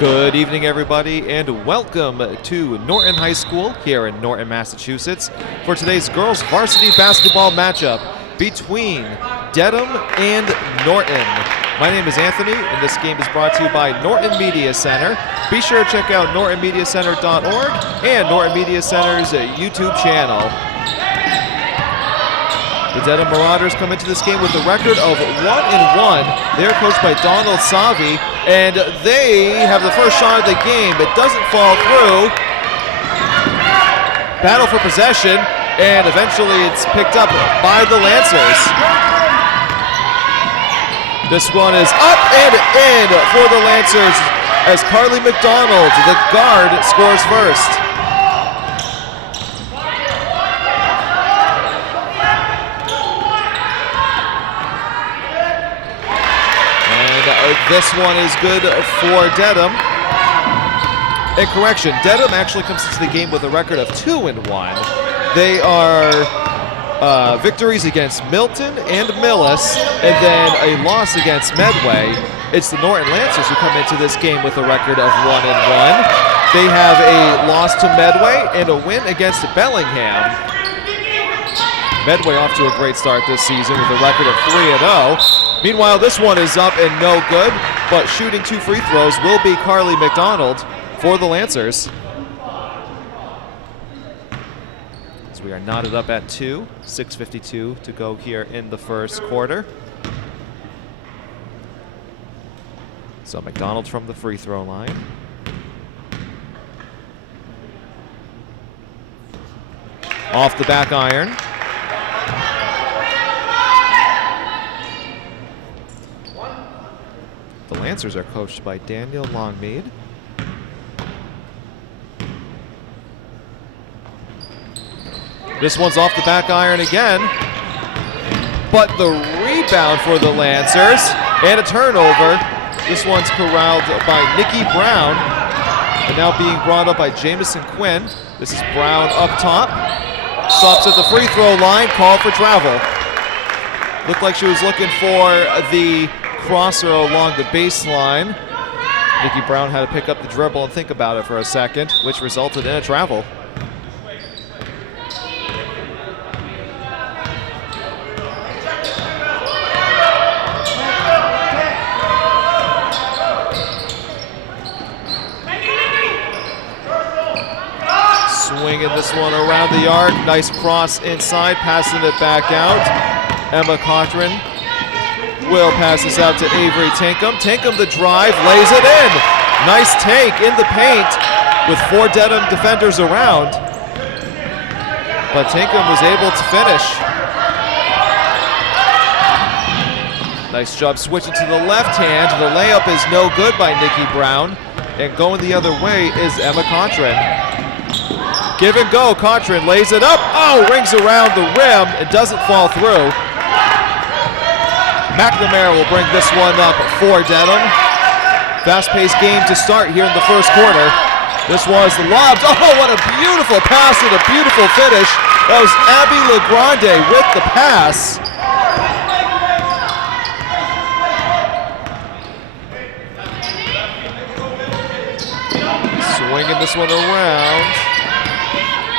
Good evening, everybody, and welcome to Norton High School here in Norton, Massachusetts for today's girls varsity basketball matchup between Dedham and Norton. My name is Anthony, and this game is brought to you by Norton Media Center. Be sure to check out nortonmediacenter.org and Norton Media Center's YouTube channel. The Dedham Marauders come into this game with a record of 1-1. They're coached by Donald Savi, and they have the first shot of the game. It doesn't fall through. Battle for possession, and eventually it's picked up by the Lancers. This one is up and in for the Lancers as Carly McDonald, the guard, scores first. This one is good for Dedham. And correction, Dedham actually comes into the game with a record of 2-1. They are victories against Milton and Millis, and then a loss against Medway. It's the Norton Lancers who come into this game with a record of 1-1. They have a loss to Medway and a win against Bellingham. Medway off to a great start this season with a record of 3-0. Meanwhile, this one is up and no good, but shooting 2 free throws will be Carly McDonald for the Lancers. As we are knotted up at 2, 6:52 to go here in the first quarter. So McDonald from the free throw line. Off the back iron. The Lancers are coached by Daniel Longmead. This one's off the back iron again, but the rebound for the Lancers and a turnover. This one's corralled by Nikki Brown, and now being brought up by Jamison Quinn. This is Brown up top, stops at the free throw line, called for travel. Looked like she was looking for the crosser along the baseline. Nikki Brown had to pick up the dribble and think about it for a second, which resulted in a travel. Swinging this one around the arc. Nice cross inside, passing it back out. Emma Cochran will pass this out to Avery Tinkham. Tinkham the drive, lays it in. Nice take in the paint with 4 Dedham defenders around. But Tinkham was able to finish. Nice job switching to the left hand. The layup is no good by Nikki Brown. And going the other way is Emma Cochran. Give and go, Cochran lays it up. Oh, rings around the rim. It doesn't fall through. McNamara will bring this one up for Dedham. Fast-paced game to start here in the first quarter. This was the lobs. Oh, what a beautiful pass and a beautiful finish. That was Abby LaGrande with the pass. Swinging this one around.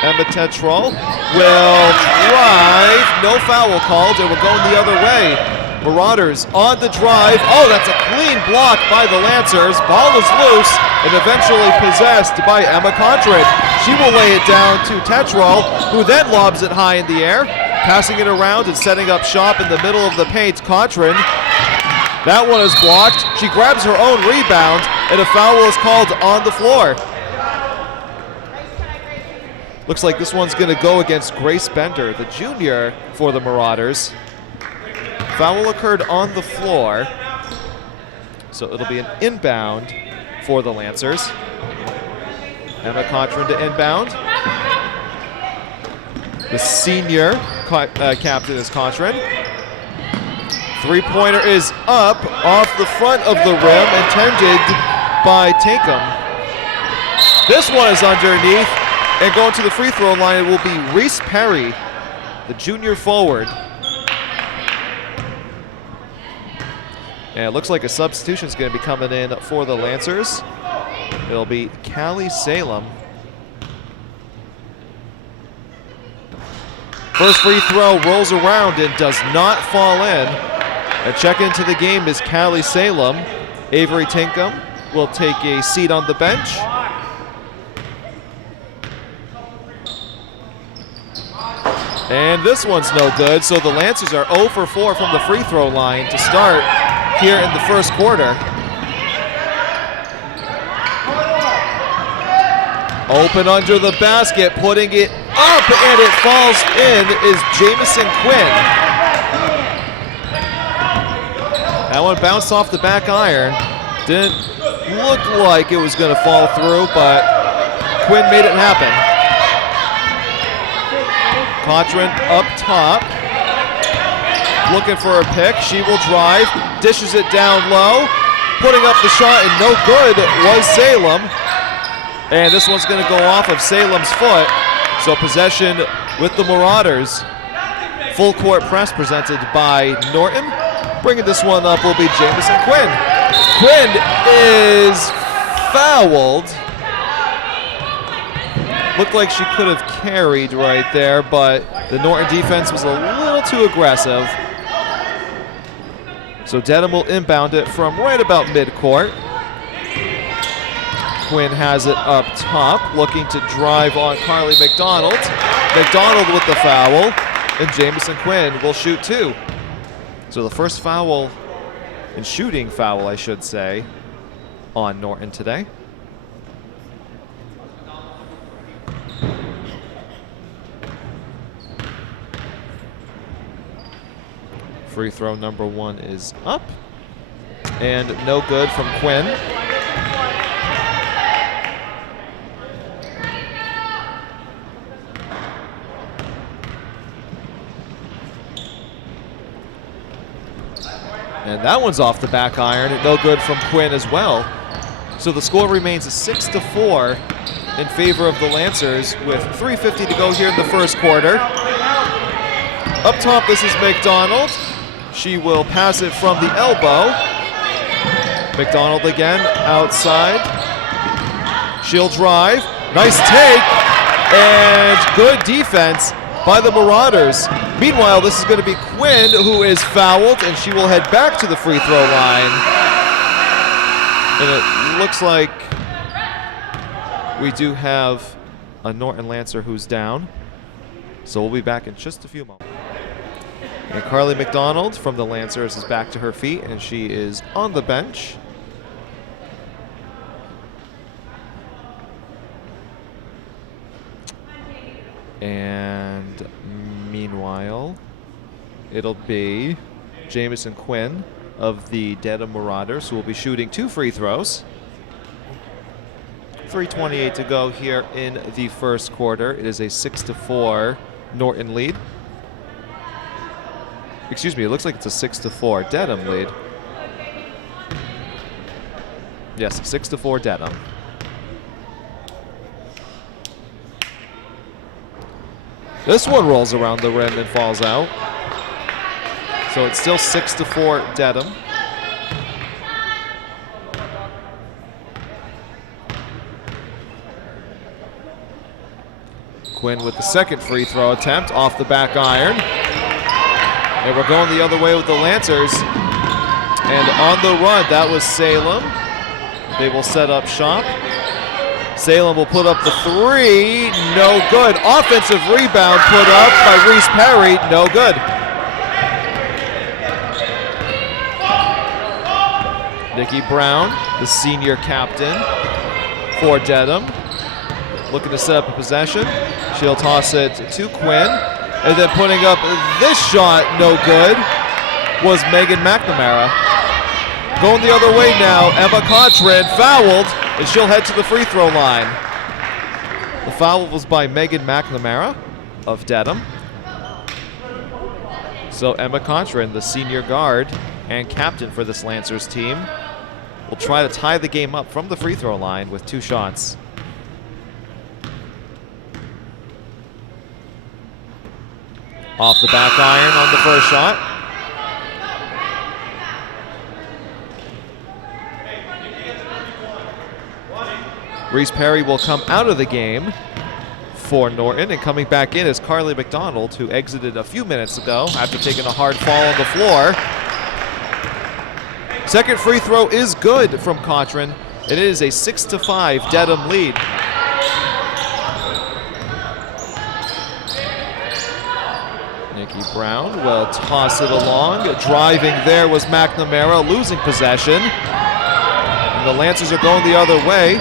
Emma Tetrol will drive. No foul called. It will go the other way. Marauders on the drive. Oh, that's a clean block by the Lancers. Ball is loose and eventually possessed by Emma Cochran. She will lay it down to Tetrol, who then lobs it high in the air, passing it around and setting up shop in the middle of the paint. Cochran. That one is blocked. She grabs her own rebound, and a foul is called on the floor. Looks like this one's going to go against Grace Bender, the junior for the Marauders. Foul occurred on the floor, so it'll be an inbound for the Lancers. Emma Cochran to inbound. The senior captain is Cochran. Three-pointer is up off the front of the rim, intended by Tinkham. This one is underneath, and going to the free throw line, it will be Reese Perry, the junior forward. And it looks like a substitution is going to be coming in for the Lancers. It'll be Callie Salem. First free throw rolls around and does not fall in. A check into the game is Callie Salem. Avery Tinkham will take a seat on the bench. And this one's no good, so the Lancers are 0 for 4 from the free throw line to start here in the first quarter. Open under the basket, putting it up, and it falls in is Jamison Quinn. That one bounced off the back iron. Didn't look like it was going to fall through, but Quinn made it happen. Cochran up top, looking for a pick. She will drive, dishes it down low, putting up the shot, and no good was Salem. And this one's going to go off of Salem's foot. So possession with the Marauders. Full court press presented by Norton. Bringing this one up will be Jamison Quinn. Quinn is fouled. Looked like she could have carried right there, but the Norton defense was a little too aggressive. So Dedham will inbound it from right about midcourt. Quinn has it up top, looking to drive on Carly McDonald. McDonald with the foul, and Jamison Quinn will shoot 2. So the first foul, and shooting foul, I should say, on Norton today. Free throw number 1 is up, and no good from Quinn. And that one's off the back iron, and no good from Quinn as well. So the score remains 6-4 in favor of the Lancers with 3:50 to go here in the first quarter. Up top, this is McDonald. She will pass it from the elbow. McDonald again outside. She'll drive. Nice take, and good defense by the Marauders. Meanwhile, this is going to be Quinn, who is fouled, and she will head back to the free throw line. And it looks like we do have a Norton Lancer who's down. So we'll be back in just a few moments. And Carly McDonald from the Lancers is back to her feet, and she is on the bench. And meanwhile, it'll be Jamison Quinn of the Dedham Marauders, who will be shooting 2 free throws. 3:28 to go here in the first quarter. It is a 6-4 Norton lead. Excuse me, it looks like it's a 6-4 Dedham lead. Yes, 6-4 Dedham. This one rolls around the rim and falls out. So it's still 6-4 Dedham. Quinn with the second free throw attempt off the back iron. And we're going the other way with the Lancers. And on the run, that was Salem. They will set up shop. Salem will put up the 3, no good. Offensive rebound put up by Reese Perry, no good. Nikki Brown, the senior captain for Dedham, looking to set up a possession. She'll toss it to Quinn, and then putting up this shot, no good, was Megan McNamara. Going the other way now, Emma Cochran fouled, and she'll head to the free throw line. The foul was by Megan McNamara of Dedham. So Emma Cochran, the senior guard and captain for this Lancers team, will try to tie the game up from the free throw line with 2 shots. Off the back iron on the first shot. Reese Perry will come out of the game for Norton, and coming back in is Carly McDonald, who exited a few minutes ago after taking a hard fall on the floor. Second free throw is good from Cochran. It is a 6-5 Dedham lead. Nikki Brown will toss it along. Driving there was McNamara, losing possession. And the Lancers are going the other way.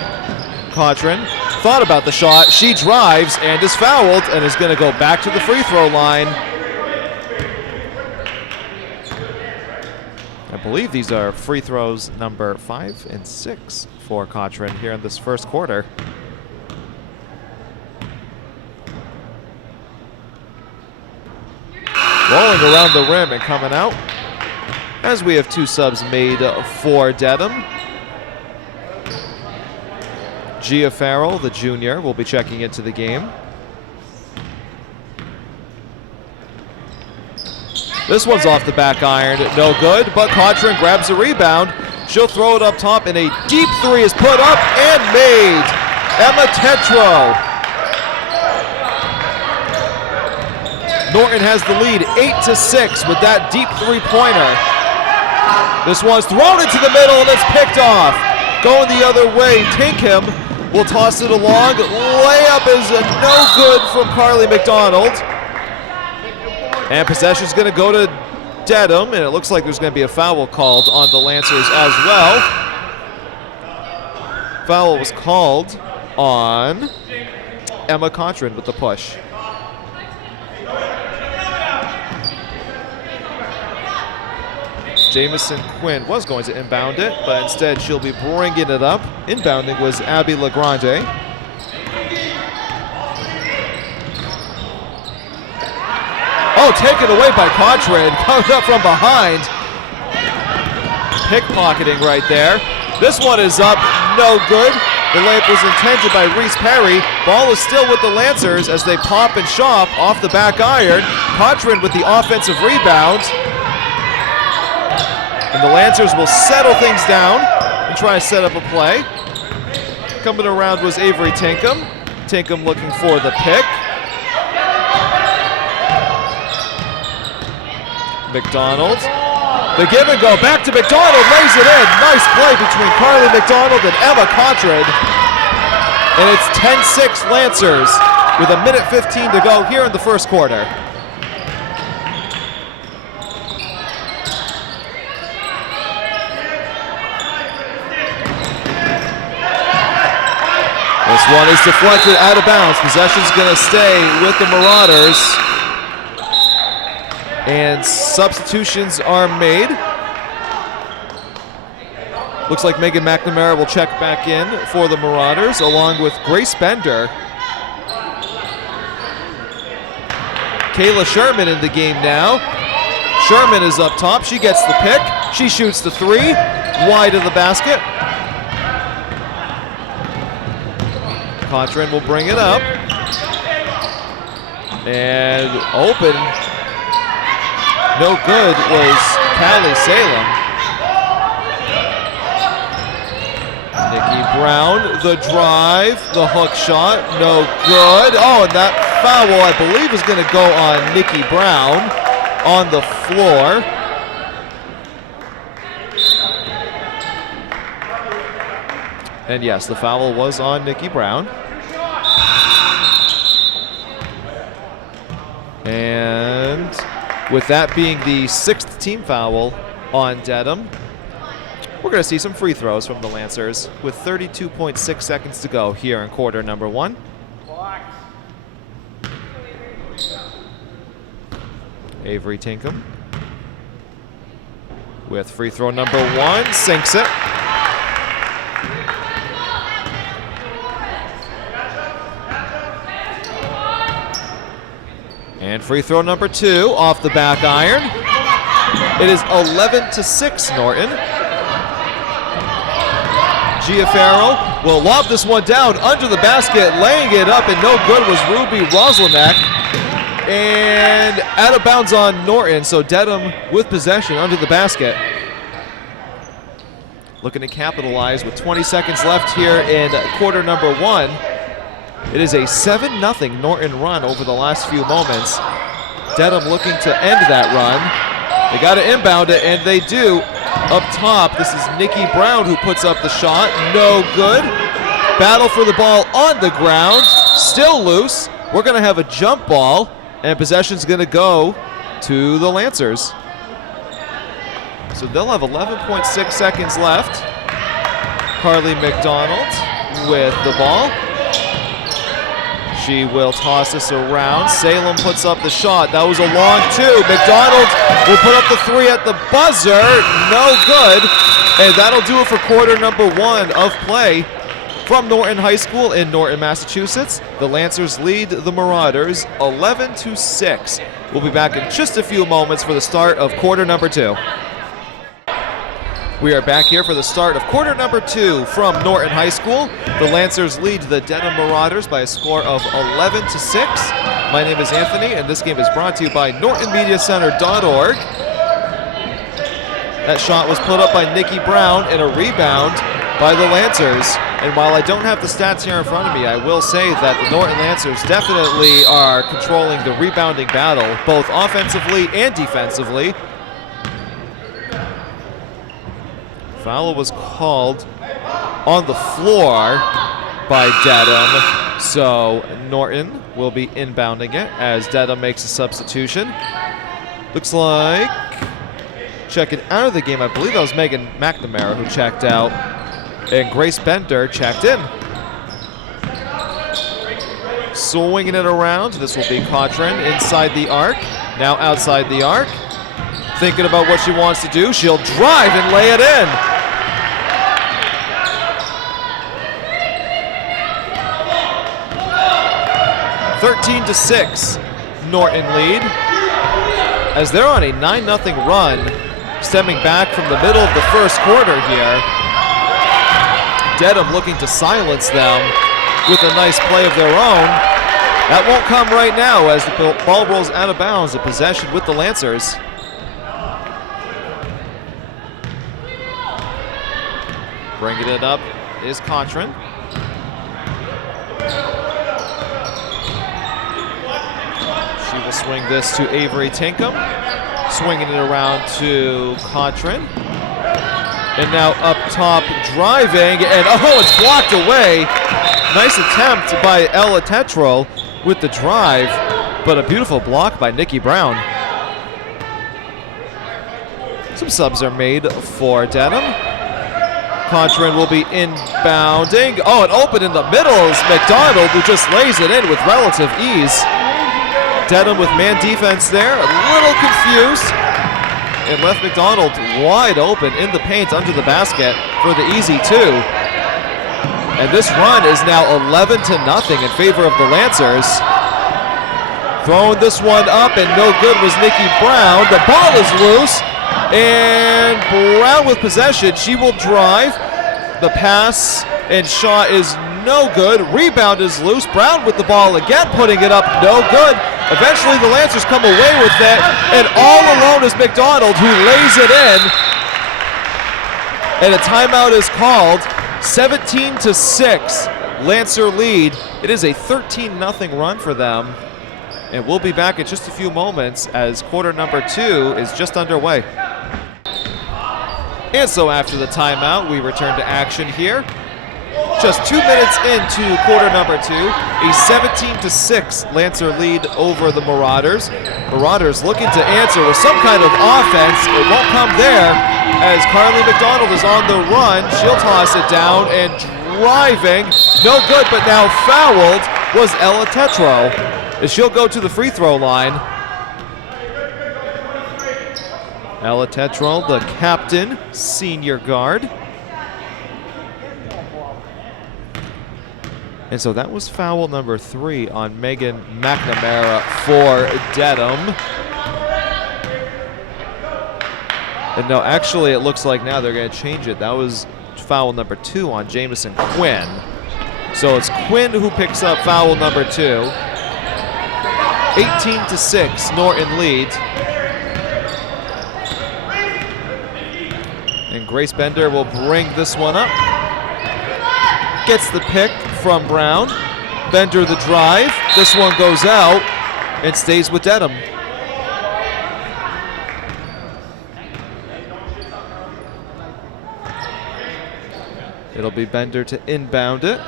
Cochran thought about the shot. She drives and is fouled and is going to go back to the free throw line. I believe these are free throws number 5 and 6 for Cochran here in this first quarter. Rolling around the rim and coming out, as we have 2 subs made for Dedham. Gia Farrell, the junior, will be checking into the game. This one's off the back iron, no good, but Cochran grabs a rebound. She'll throw it up top, and a deep 3 is put up and made. Emma Tetro. Norton has the lead 8-6 with that deep 3-pointer. This one's thrown into the middle and it's picked off. Going the other way, Tinkham will toss it along. Layup is no good from Carly McDonald. And possession's going to go to Dedham, and it looks like there's going to be a foul called on the Lancers as well. Foul was called on Emma Cochran with the push. Jamison Quinn was going to inbound it, but instead she'll be bringing it up. Inbounding was Abby LaGrande. Oh, taken away by Cochran, coming up from behind. Pickpocketing right there. This one is up, no good. The layup was intended by Reese Perry. Ball is still with the Lancers as they pop and shop off the back iron. Cochran with the offensive rebound. And the Lancers will settle things down and try to set up a play. Coming around was Avery Tinkham. Tinkham looking for the pick. McDonald. The give and go back to McDonald, lays it in. Nice play between Carly McDonald and Emma Cochran. And it's 10-6 Lancers with 1:15 to go here in the first quarter. This one is deflected out of bounds. Possession's going to stay with the Marauders. And substitutions are made. Looks like Megan McNamara will check back in for the Marauders, along with Grace Bender. Kayla Sherman in the game now. Sherman is up top. She gets the pick. She shoots the 3. Wide of the basket. Cochran will bring it up. And open. No good was Callie Salem. Nikki Brown, the drive, the hook shot, no good. Oh, and that foul, I believe, is going to go on Nikki Brown on the floor. And yes, the foul was on Nikki Brown. And with that being the 6th team foul on Dedham, we're going to see some free throws from the Lancers with 32.6 seconds to go here in quarter number 1. Avery Tinkham with free throw number 1, sinks it. And free throw number 2 off the back iron. It is 11-6 Norton. Gia Farrell will lob this one down under the basket, laying it up, and no good was Ruby Roslanek. And out of bounds on Norton, so Dedham with possession under the basket. looking to capitalize with 20 seconds left here in quarter number 1. It is a 7-0 Norton run over the last few moments. Dedham looking to end that run. They got to inbound it, and they do. Up top, this is Nikki Brown who puts up the shot. No good. Battle for the ball on the ground. Still loose. We're going to have a jump ball, and possession's going to go to the Lancers. So they'll have 11.6 seconds left. Carly McDonald with the ball. She will toss this around. Salem puts up the shot. That was a long 2. McDonald will put up the 3 at the buzzer. No good. And that'll do it for quarter number 1 of play from Norton High School in Norton, Massachusetts. The Lancers lead the Marauders 11-6. We'll be back in just a few moments for the start of quarter number 2. We are back here for the start of quarter number 2 from Norton High School. The Lancers lead the Dedham Marauders by a score of 11-6. My name is Anthony, and this game is brought to you by NortonMediaCenter.org. That shot was put up by Nikki Brown and a rebound by the Lancers. And while I don't have the stats here in front of me, I will say that the Norton Lancers definitely are controlling the rebounding battle, both offensively and defensively. Foul was called on the floor by Dedham, so Norton will be inbounding it as Dedham makes a substitution. Looks like checking out of the game, I believe that was Megan McNamara who checked out, and Grace Bender checked in. Swinging it around, this will be Cochran inside the arc, now outside the arc. Thinking about what she wants to do, she'll drive and lay it in. 13-6, Norton lead, as they're on a 9-0 run, stemming back from the middle of the first quarter here. Dedham looking to silence them with a nice play of their own. That won't come right now as the ball rolls out of bounds, a possession with the Lancers. Bringing it up is Cochran. She will swing this to Avery Tinkham. Swinging it around to Cochran. And now up top driving, and oh, it's blocked away. Nice attempt by Ella Tetro with the drive, but a beautiful block by Nikki Brown. Some subs are made for Dedham. Cochran will be inbounding. Oh, and open in the middle is McDonald, who just lays it in with relative ease. Dedham with man defense there, a little confused, and left McDonald wide open in the paint under the basket for the easy 2. And this run is now 11-0 in favor of the Lancers. Throwing this one up, and no good was Nikki Brown. The ball is loose, and Brown with possession. She will drive. The pass and shot is no good. Rebound is loose. Brown with the ball again, putting it up, no good. Eventually the Lancers come away with it, and all alone is McDonald, who lays it in. And a timeout is called. 17-6, Lancer lead. It is a 13-0 run for them. And we'll be back in just a few moments as quarter number 2 is just underway. And so after the timeout, we return to action here. Just 2 minutes into quarter number 2, a 17-6 Lancer lead over the Marauders. Marauders looking to answer with some kind of offense. It won't come there as Carly McDonald is on the run. She'll toss it down and driving. No good, but now fouled was Ella Tetro as she'll go to the free throw line. Ella Tetro, the captain, senior guard. And so that was foul number 3 on Megan McNamara for Dedham. And no, actually it looks like now they're going to change it. That was foul number 2 on Jamison Quinn. So it's Quinn who picks up foul number 2. 18-6, Norton leads. And Grace Bender will bring this one up. Gets the pick from Brown. Bender the drive. This one goes out and stays with Dedham. It'll be Bender to inbound it.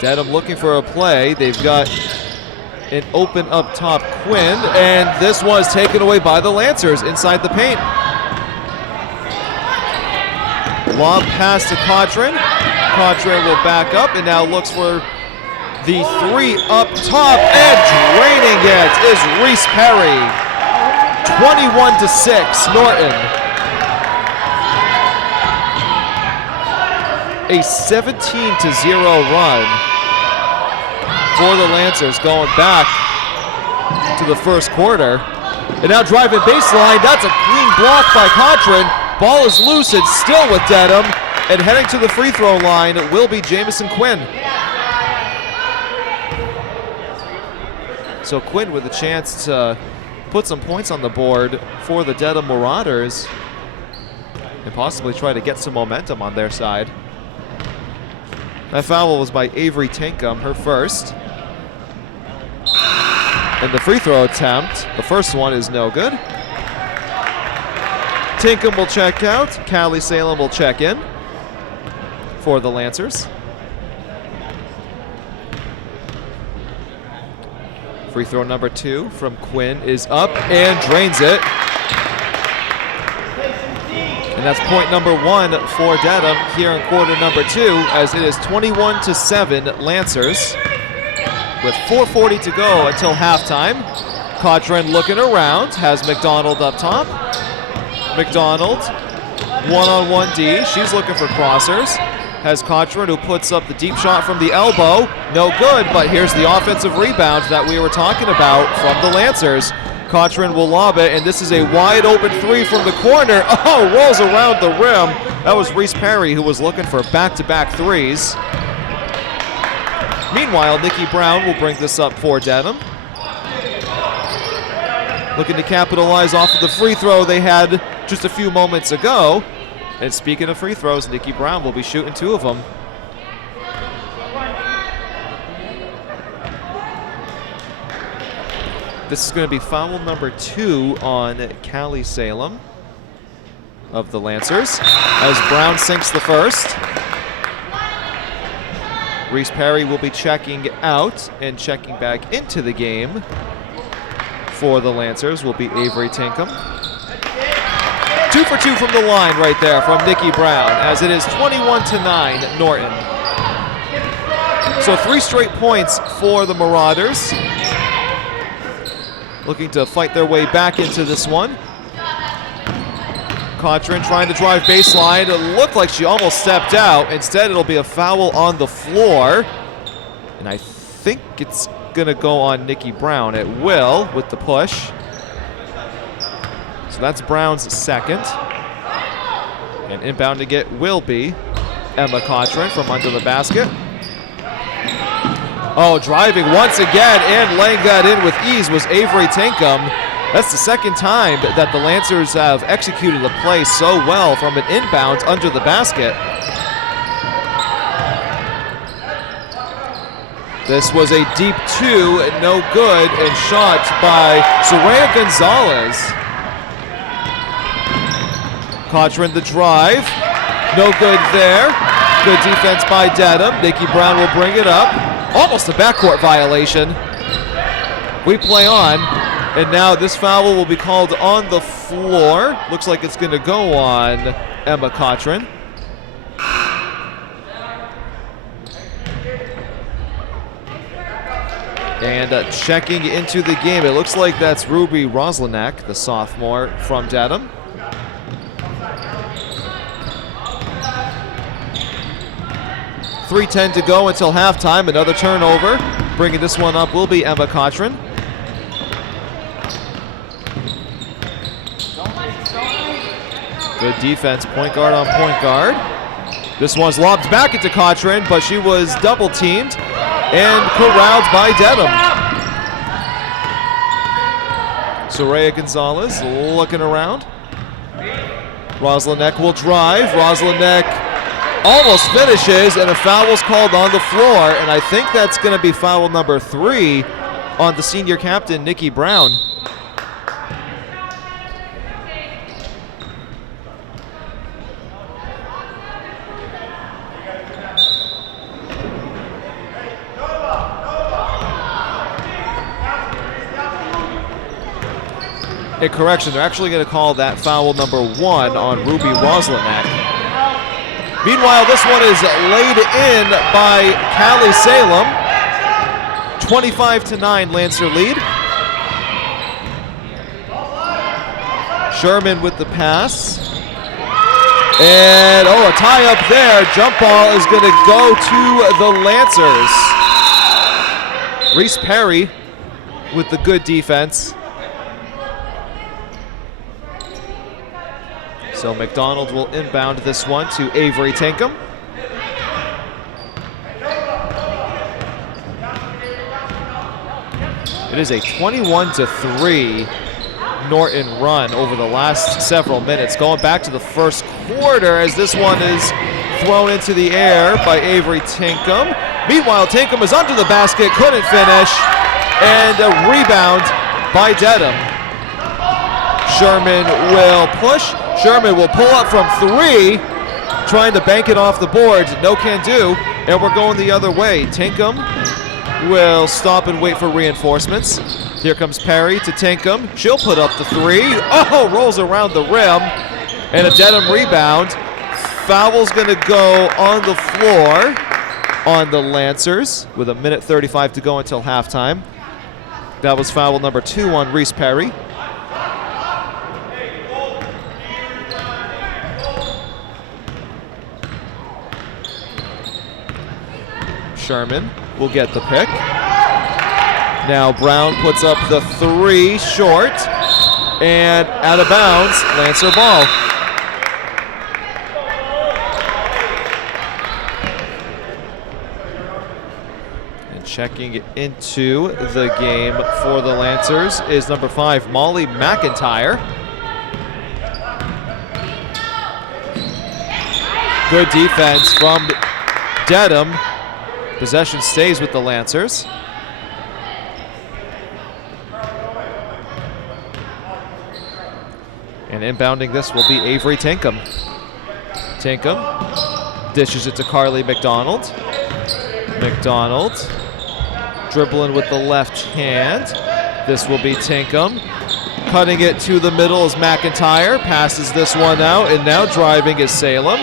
Dedham looking for a play. They've got an open up top Quinn, and this was taken away by the Lancers inside the paint. Lob pass to Codron. Codron will back up and now looks for the three up top, and draining it is Reese Perry. 21-6, Norton. A 17-0 run for the Lancers going back to the first quarter. And now driving baseline, that's a clean block by Codron. Ball is loose, it's still with Dedham, and heading to the free throw line will be Jamison Quinn. So Quinn with a chance to put some points on the board for the Dedham Marauders and possibly try to get some momentum on their side. That foul was by Avery Tinkham, her first. And the free throw attempt, the first one is no good. Tinkham will check out. Callie Salem will check in for the Lancers. Free throw number 2 from Quinn is up and drains it. And that's point number 1 for Dedham here in quarter number 2, as it is 21-7 Lancers with 4:40 to go until halftime. Codron looking around, has McDonald up top. McDonald, one-on-one D. She's looking for crossers. Has Codron, who puts up the deep shot from the elbow. No good, but here's the offensive rebound that we were talking about from the Lancers. Codron will lob it, and this is a wide open three from the corner. Oh, rolls around the rim. That was Reese Perry, who was looking for back-to-back threes. Meanwhile, Nikki Brown will bring this up for Dedham. Looking to capitalize off of the free throw they had just a few moments ago. And speaking of free throws, Nikki Brown will be shooting 2 of them. This is going to be foul number 2 on Callie Salem of the Lancers, as Brown sinks the first. Reese Perry will be checking out, and checking back into the game for the Lancers will be Avery Tinkham. 2 for 2 from the line right there from Nikki Brown, as it is 21-9 Norton. So 3 straight points for the Marauders. Looking to fight their way back into this one. Codron trying to drive baseline. It looked like she almost stepped out. Instead, it'll be a foul on the floor. And I think it's going to go on Nikki Brown. It will with the push. So that's Brown's second. And inbounding it will be Emma Codron from under the basket. Oh, driving once again and laying that in with ease was Avery Tinkham. That's the second time that the Lancers have executed the play so well from an inbound under the basket. This was a deep 2, no good, and shot by Soraya Gonzalez. Codron the drive, no good there. Good defense by Dedham. Nikki Brown will bring it up. Almost a backcourt violation. We play on, and now this foul will be called on the floor. Looks like it's going to go on Emma Codron. And checking into the game, it looks like that's Ruby Roslanek, the sophomore from Dedham. .310 to go until halftime. Another turnover. Bringing this one up will be Emma Codron. Good defense, point guard on point guard. This one's lobbed back into Codron, but she was double teamed and corralled by Dedham. Soraya Gonzalez looking around. Roslenek will drive. Roslenek almost finishes, and a foul's called on the floor, and I think that's going to be foul number 3 on the senior captain, Nikki Brown. A correction, they're actually going to call that foul number 1 on Ruby Roslenek. Meanwhile, this one is laid in by Callie Salem. 25-9 Lancer lead. Sherman with the pass. And, a tie up there. Jump ball is going to go to the Lancers. Reese Perry with the good defense. So McDonald will inbound this one to Avery Tinkham. It is a 21-3 Norton run over the last several minutes. Going back to the first quarter as this one is thrown into the air by Avery Tinkham. Meanwhile, Tinkham is under the basket, couldn't finish, and a rebound by Dedham. Sherman will push. Sherman will pull up from 3, trying to bank it off the boards. No can do, and we're going the other way. Tinkham will stop and wait for reinforcements. Here comes Perry to Tinkham. She'll put up the 3. Rolls around the rim, and a Dedham rebound. Foul's going to go on the floor on the Lancers with 1:35 to go until halftime. That was foul number 2 on Reese Perry. Sherman will get the pick. Now Brown puts up the 3 short and out of bounds. Lancer ball. And checking into the game for the Lancers is number 5, Molly McIntyre. Good defense from Dedham. Possession stays with the Lancers. And inbounding this will be Avery Tinkham. Tinkham dishes it to Carly McDonald. McDonald dribbling with the left hand. This will be Tinkham. Cutting it to the middle is McIntyre. Passes this one out, and now driving is Salem.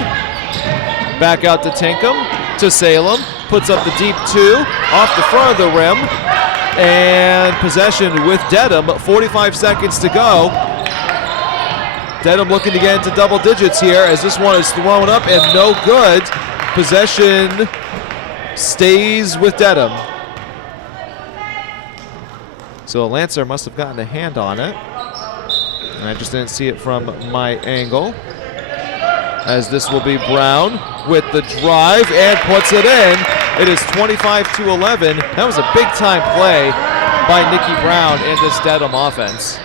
Back out to Tinkham, to Salem. Puts up the deep 2 off the front of the rim. And possession with Dedham. 45 seconds to go. Dedham looking to get into double digits here as this one is thrown up and no good. Possession stays with Dedham. So a Lancer must have gotten a hand on it. And I just didn't see it from my angle. As this will be Brown with the drive and puts it in. It is 25-11. That was a big-time play by Nikki Brown in this Dedham offense.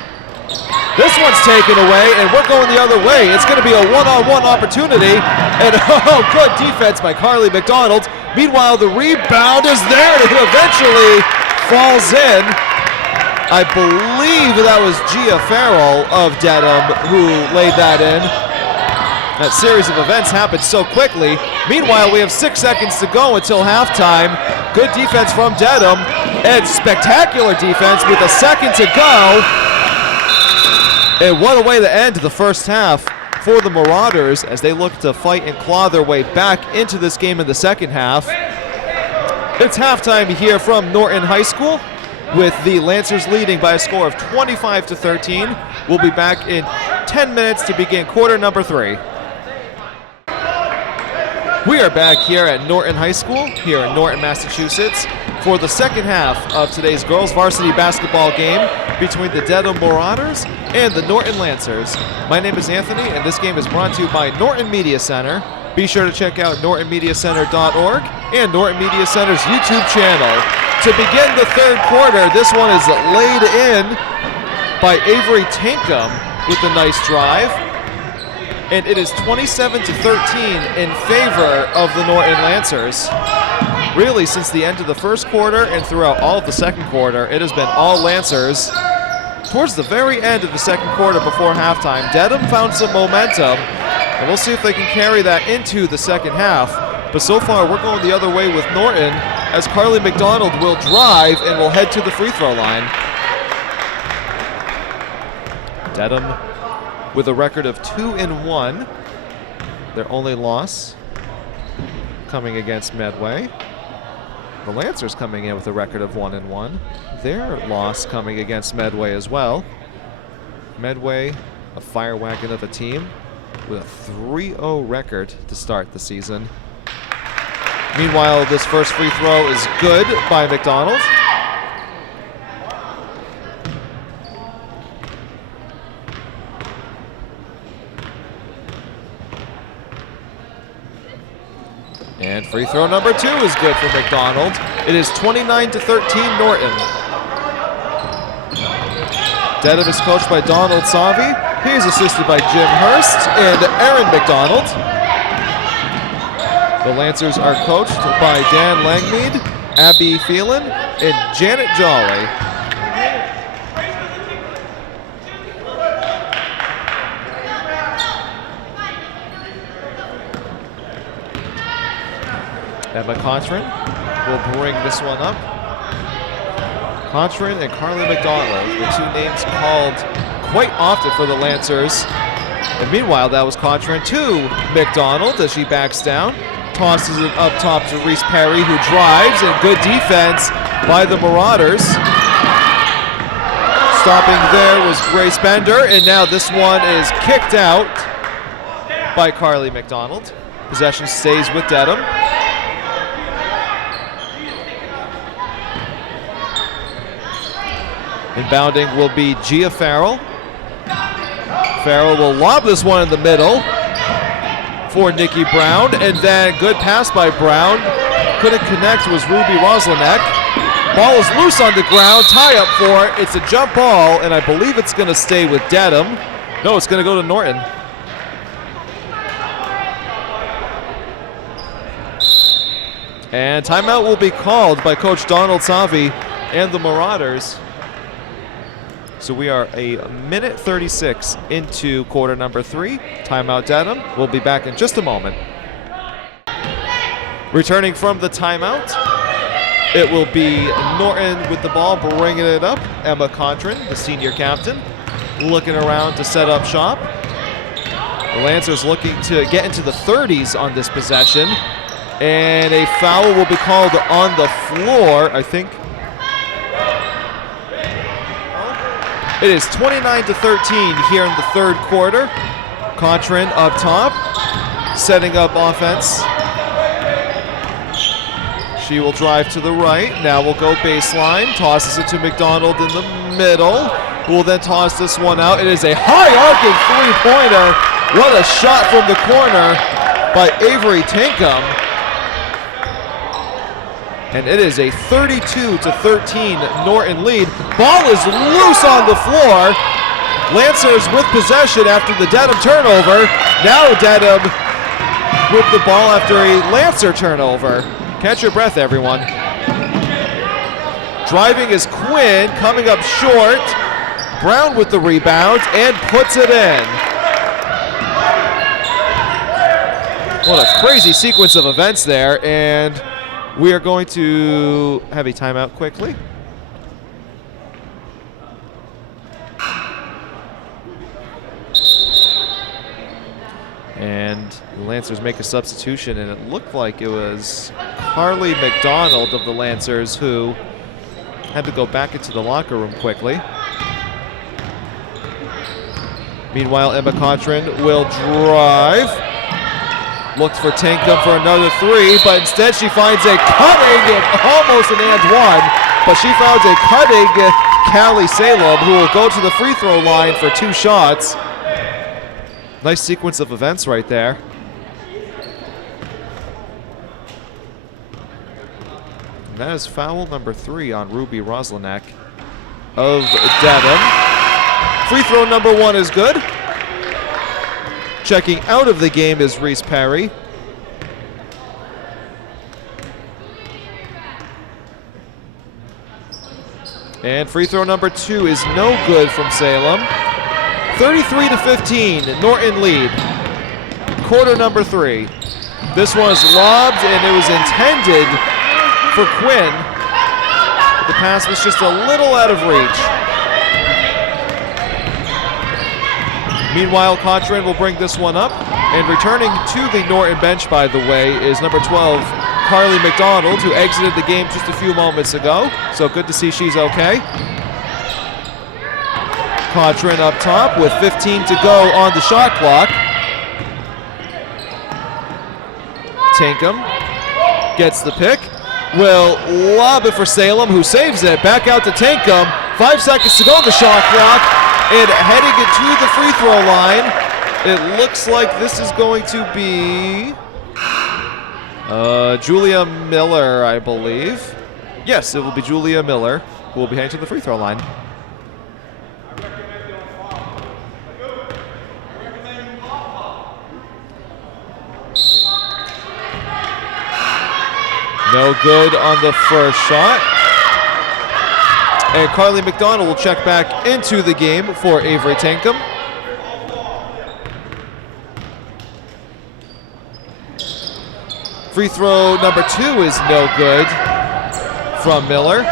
This one's taken away, and we're going the other way. It's going to be a one-on-one opportunity. And, good defense by Carly McDonald. Meanwhile, the rebound is there, and it eventually falls in. I believe that was Gia Farrell of Dedham who laid that in. That series of events happened so quickly. Meanwhile, we have 6 seconds to go until halftime. Good defense from Dedham, and spectacular defense with a second to go. And what a way to end the first half for the Marauders as they look to fight and claw their way back into this game in the second half. It's halftime here from Norton High School with the Lancers leading by a score of 25-13. We'll be back in 10 minutes to begin quarter number 3. We are back here at Norton High School, here in Norton, Massachusetts, for the second half of today's girls varsity basketball game between the Dedham Marauders and the Norton Lancers. My name is Anthony, and this game is brought to you by Norton Media Center. Be sure to check out nortonmediacenter.org and Norton Media Center's YouTube channel. To begin the third quarter, this one is laid in by Avery Tinkham with a nice drive. And it is 27-13 in favor of the Norton Lancers. Really, since the end of the first quarter and throughout all of the second quarter, it has been all Lancers. Towards the very end of the second quarter before halftime, Dedham found some momentum, and we'll see if they can carry that into the second half. But so far, we're going the other way with Norton, as Carly McDonald will drive and will head to the free throw line. Dedham with a record of 2-1. Their only loss coming against Medway. The Lancers coming in with a record of 1-1. Their loss coming against Medway as well. Medway, a fire wagon of a team with a 3-0 record to start the season. Meanwhile, this first free throw is good by McDonald. And free throw number 2 is good for McDonald. It is 29-13 Norton. Dedham is coached by Donald Savi. He is assisted by Jim Hurst and Aaron McDonald. The Lancers are coached by Dan Langmead, Abby Phelan, and Janet Jolly. Emma Contrin will bring this one up. Contrin and Carly McDonald, the two names called quite often for the Lancers. And meanwhile, that was Contrin to McDonald as she backs down. Tosses it up top to Reese Perry, who drives, and good defense by the Marauders. Stopping there was Grace Bender, and now this one is kicked out by Carly McDonald. Possession stays with Dedham. Inbounding will be Gia Farrell. Farrell will lob this one in the middle for Nikki Brown, and then good pass by Brown. Couldn't connect was Ruby Roslenek. Ball is loose on the ground, tie up for it. It's a jump ball, and I believe it's going to stay with Dedham. No, it's going to go to Norton. And timeout will be called by Coach Donald Savi and the Marauders. So we are a minute 36 into quarter number 3. Timeout Dedham. We'll be back in just a moment. Returning from the timeout, it will be Norton with the ball, bringing it up. Emma Contrin, the senior captain, looking around to set up shop. The Lancers looking to get into the 30s on this possession. And a foul will be called on the floor, I think. It is 29-13 here in the third quarter. Contrin up top, setting up offense. She will drive to the right. Now we'll go baseline. Tosses it to McDonald in the middle, who will then toss this one out. It is a high arcing three-pointer. What a shot from the corner by Avery Tinkham. And it is a 32-13 Norton lead. Ball is loose on the floor. Lancers with possession after the Dedham turnover. Now Dedham with the ball after a Lancer turnover. Catch your breath, everyone. Driving is Quinn, coming up short. Brown with the rebound and puts it in. What a crazy sequence of events there, and we are going to have a timeout quickly. And the Lancers make a substitution, and it looked like it was Carly McDonald of the Lancers who had to go back into the locker room quickly. Meanwhile, Emma Contrin will drive. Looked for Tinkham for another three, but instead she finds a cutting, almost an and one, but she found a cutting Callie Salem, who will go to the free throw line for 2 shots. Nice sequence of events right there. And that is foul number 3 on Ruby Roslenek of Dedham. Free throw number 1 is good. Checking out of the game is Reese Perry. And free throw number 2 is no good from Salem. 33-15, Norton lead. Quarter number 3. This one is lobbed, and it was intended for Quinn. The pass was just a little out of reach. Meanwhile, Cochran will bring this one up. And returning to the Norton bench, by the way, is number 12, Carly McDonald, who exited the game just a few moments ago. So good to see she's okay. Cochran up top with 15 to go on the shot clock. Tinkham gets the pick. Will lob it for Salem, who saves it. Back out to Tinkham. 5 seconds to go on the shot clock. And heading it to the free throw line. It looks like this is going to be Julia Miller, I believe. Yes, it will be Julia Miller who will be heading to the free throw line. No good on the first shot. And Carly McDonald will check back into the game for Avery Tinkham. Free throw number 2 is no good from Miller.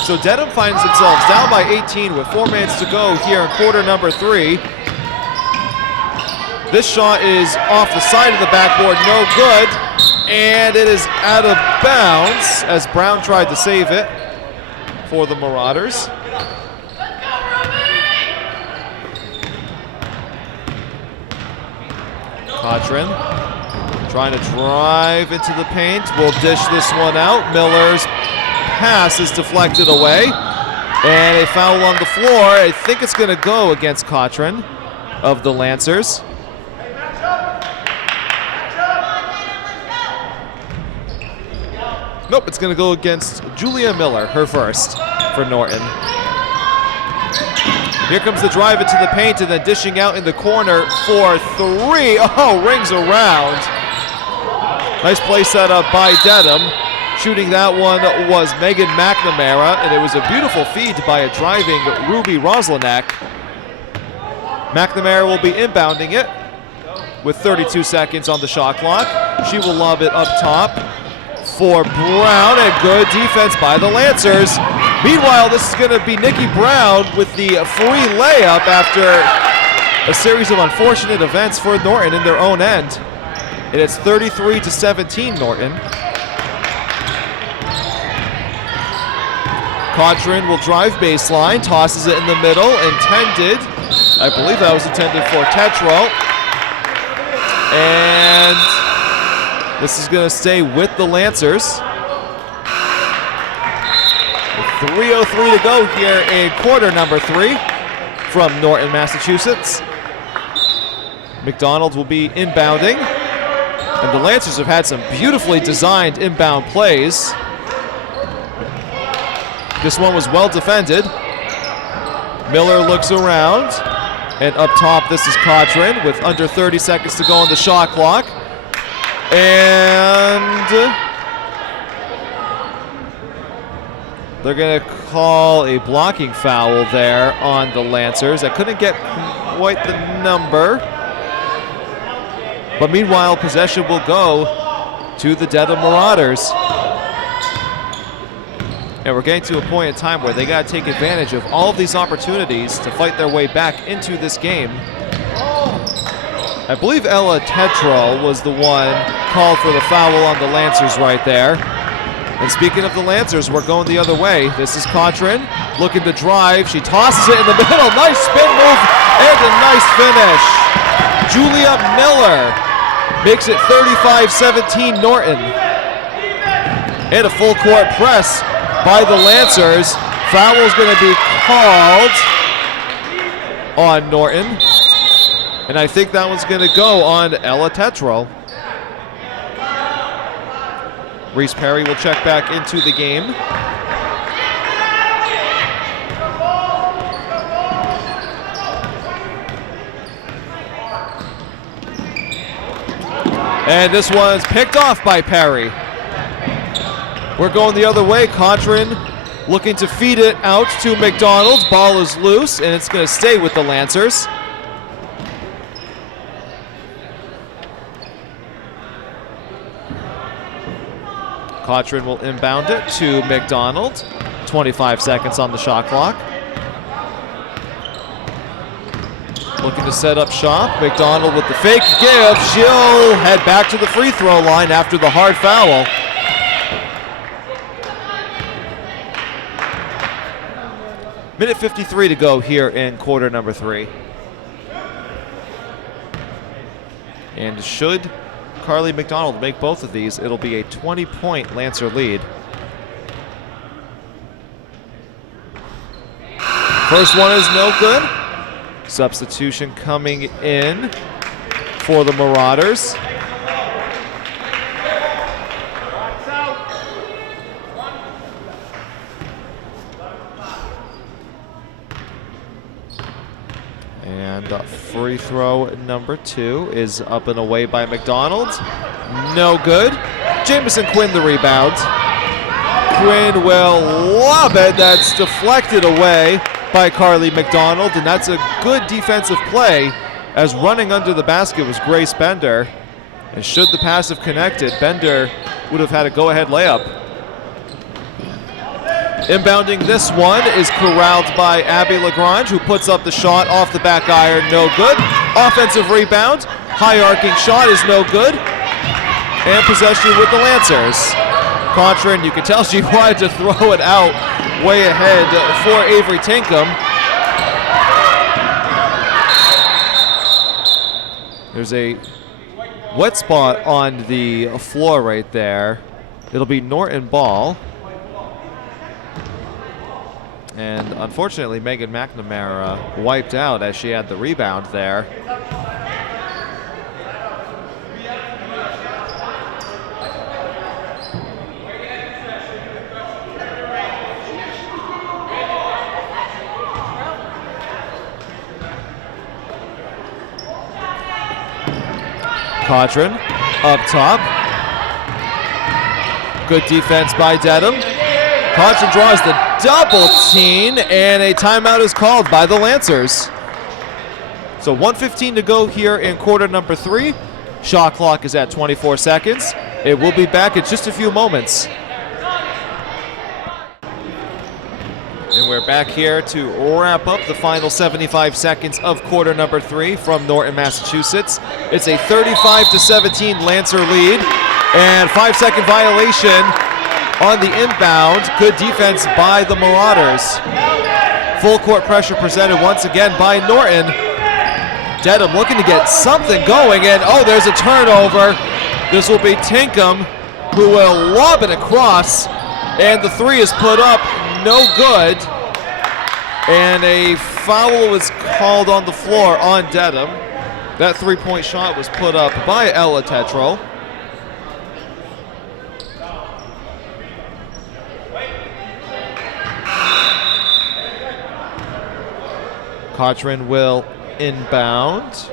So Dedham finds themselves down by 18 with 4 minutes to go here in quarter number 3. This shot is off the side of the backboard, no good. And it is out of bounds as Brown tried to save it for the Marauders. Cochran trying to drive into the paint. Will dish this one out. Miller's pass is deflected away. And a foul on the floor. I think it's going to go against Cochran of the Lancers. Nope, it's going to go against Julia Miller, her first for Norton. Here comes the drive into the paint and then dishing out in the corner for 3. Oh, rings around. Nice play set up by Dedham. Shooting that one was Megan McNamara, and it was a beautiful feed by a driving Ruby Roslanek. McNamara will be inbounding it with 32 seconds on the shot clock. She will lob it up top for Brown, and good defense by the Lancers. Meanwhile, this is going to be Nikki Brown with the free layup after a series of unfortunate events for Norton in their own end. And it's 33-17 Norton. Cochran will drive baseline, tosses it in the middle, intended, I believe that was intended for Tetro. And this is going to stay with the Lancers. With 3:03 to go here in quarter number 3 from Norton, Massachusetts. McDonald will be inbounding. And the Lancers have had some beautifully designed inbound plays. This one was well defended. Miller looks around. And up top, this is Cochran with under 30 seconds to go on the shot clock. And they're going to call a blocking foul there on the Lancers. I couldn't get quite the number. But meanwhile, possession will go to the Dedham Marauders. And we're getting to a point in time where they got to take advantage of all of these opportunities to fight their way back into this game. I believe Ella Tetral was the one called for the foul on the Lancers right there. And speaking of the Lancers, we're going the other way. This is Cochran looking to drive. She tosses it in the middle. Nice spin move and a nice finish. Julia Miller makes it 35-17 Norton. And a full court press by the Lancers. Foul is going to be called on Norton. And I think that one's going to go on Ella Tetral. Reese Perry will check back into the game. And this one's picked off by Perry. We're going the other way. Contrin looking to feed it out to McDonald. Ball is loose, and it's going to stay with the Lancers. Contrin will inbound it to McDonald. 25 seconds on the shot clock. Looking to set up shop. McDonald with the fake give. She'll head back to the free throw line after the hard foul. Minute 53 to go here in quarter number 3. And should Carly McDonald make both of these, it'll be a 20-point Lancer lead. First one is no good. Substitution coming in for the Marauders. And free throw number 2 is up and away by McDonald. No good. Jamison Quinn the rebound. Quinn will lob it. That's deflected away by Carly McDonald, and that's a good defensive play, as running under the basket was Grace Bender. And should the pass have connected, Bender would have had a go-ahead layup. Inbounding this one is corralled by Abby Lagrange, who puts up the shot off the back iron, no good. Offensive rebound, high arcing shot is no good. And possession with the Lancers. Contrin, you can tell she wanted to throw it out way ahead for Avery Tinkham. There's a wet spot on the floor right there. It'll be Norton ball. And unfortunately, Megan McNamara wiped out as she had the rebound there. Contrin up top. Good defense by Dedham. Contrin draws the double team, and a timeout is called by the Lancers. So 1:15 to go here in quarter number 3. Shot clock is at 24 seconds. It will be back in just a few moments. And we're back here to wrap up the final 75 seconds of quarter number 3 from Norton, Massachusetts. It's a 35-17 Lancer lead, and 5-second violation on the inbound. Good defense by the Marauders. Full court pressure presented once again by Norton. Dedham looking to get something going, and oh, there's a turnover. This will be Tinkham, who will lob it across, and the 3 is put up, no good. And a foul was called on the floor on Dedham. That 3-point shot was put up by Ella Tetro. Contrin will inbound.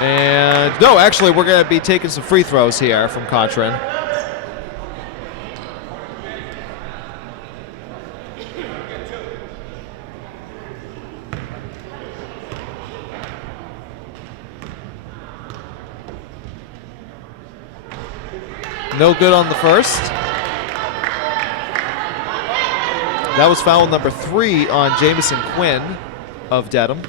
And no, actually, we're going to be taking some free throws here from Contrin. No good on the first. That was foul number 3 on Jamison Quinn of Dedham.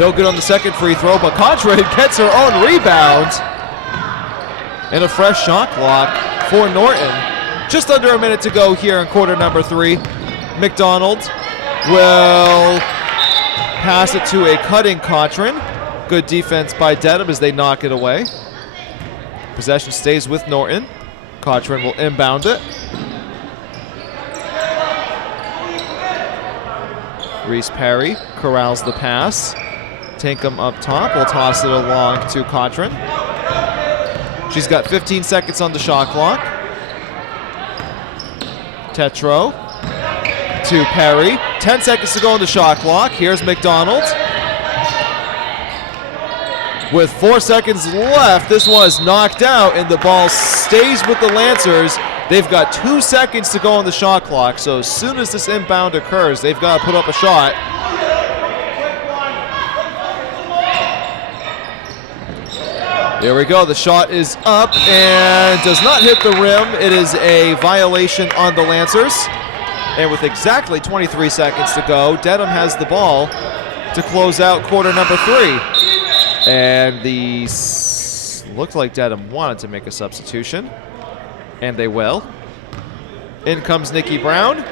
No good on the second free throw, but Contrin gets her own rebound. And a fresh shot clock for Norton. Just under a minute to go here in quarter number 3. McDonald will pass it to a cutting Contrin. Good defense by Dedham as they knock it away. Possession stays with Norton. Contrin will inbound it. Reese Perry corrals the pass. Tinkham up top will toss it along to Contrin. She's got 15 seconds on the shot clock. Tetro to Perry. 10 seconds to go on the shot clock. Here's McDonald. With 4 seconds left, this one is knocked out, and the ball stays with the Lancers. They've got 2 seconds to go on the shot clock, so as soon as this inbound occurs, they've got to put up a shot. There we go. The shot is up and does not hit the rim. It is a violation on the Lancers. And with exactly 23 seconds to go, Dedham has the ball to close out quarter number 3. And looked like Dedham wanted to make a substitution, and they will. In comes Nikki Brown.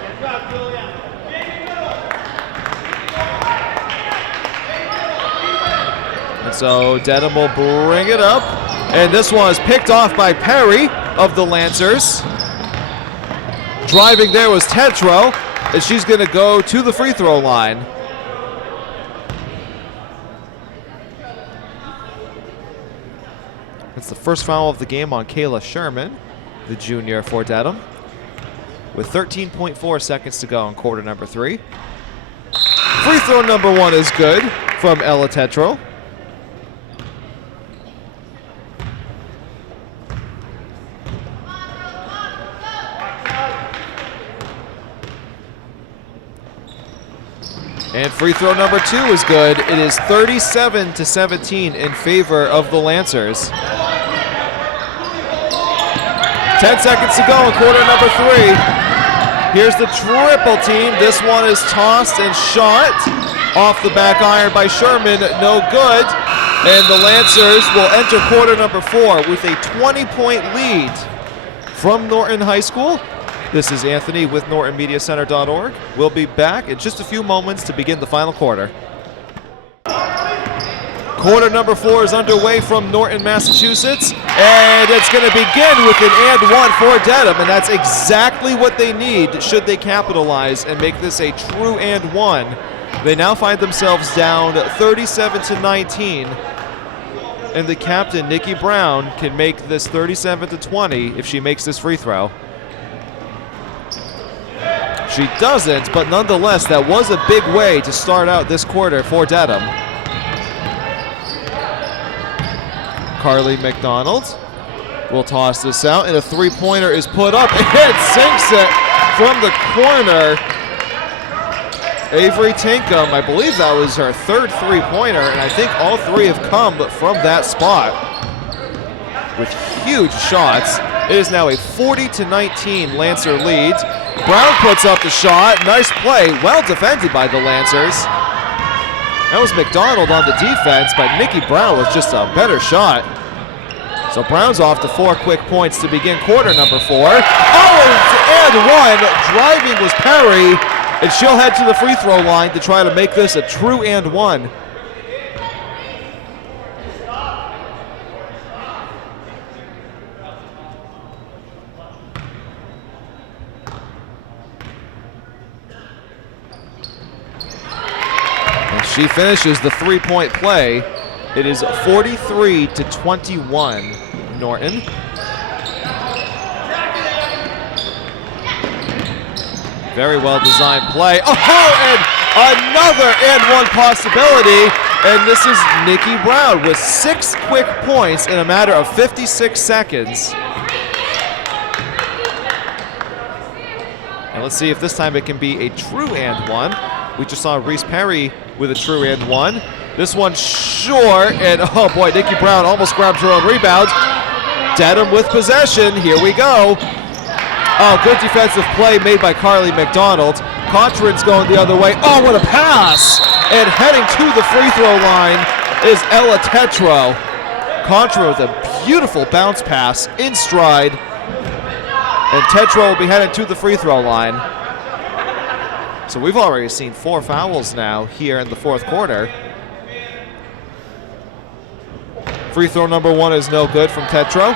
And so Dedham will bring it up, and this one is picked off by Perry of the Lancers. Driving there was Tetro, and she's going to go to the free throw line. It's the first foul of the game on Kayla Sherman, the junior for Dedham, with 13.4 seconds to go in quarter number 3. Free throw number 1 is good from Ella Tetro. And free throw number 2 is good. It is 37-17 in favor of the Lancers. 10 seconds to go in quarter number 3. Here's the triple team. This one is tossed and shot off the back iron by Sherman. No good. And the Lancers will enter quarter number 4 with a 20-point lead from Norton High School. This is Anthony with NortonMediaCenter.org. We'll be back in just a few moments to begin the final quarter. Quarter number 4 is underway from Norton, Massachusetts, and it's going to begin with an and 1 for Dedham, and that's exactly what they need should they capitalize and make this a true and 1. They now find themselves down 37-19, and the captain, Nikki Brown, can make this 37-20 if she makes this free throw. She doesn't, but nonetheless, that was a big way to start out this quarter for Dedham. Carly McDonald will toss this out, and a three-pointer is put up, and sinks it from the corner. Avery Tinkham, I believe that was her third three-pointer, and I think all 3 have come from that spot with huge shots. It is now a 40-19 Lancer lead. Brown puts up the shot. Nice play. Well defended by the Lancers. That was McDonald on the defense, but Nikki Brown with just a better shot. So Brown's off to 4 quick points to begin quarter number 4. Oh, and 1. Driving was Perry, and she'll head to the free throw line to try to make this a true and 1. She finishes the three-point play. It is 43-21, Norton. Very well-designed play. Oh, and another and 1 possibility. And this is Nikki Brown with 6 quick points in a matter of 56 seconds. And let's see if this time it can be a true and 1. We just saw Reese Perry with a true and 1. This one short, and oh boy, Nikki Brown almost grabs her own rebound. Dedham with possession. Here we go. Oh, good defensive play made by Carly McDonald. Contrin's going the other way. Oh, what a pass! And heading to the free throw line is Ella Tetro. Contrin with a beautiful bounce pass in stride. And Tetro will be heading to the free throw line. So we've already seen 4 fouls now here in the 4th quarter. Free throw number 1 is no good from Tetro.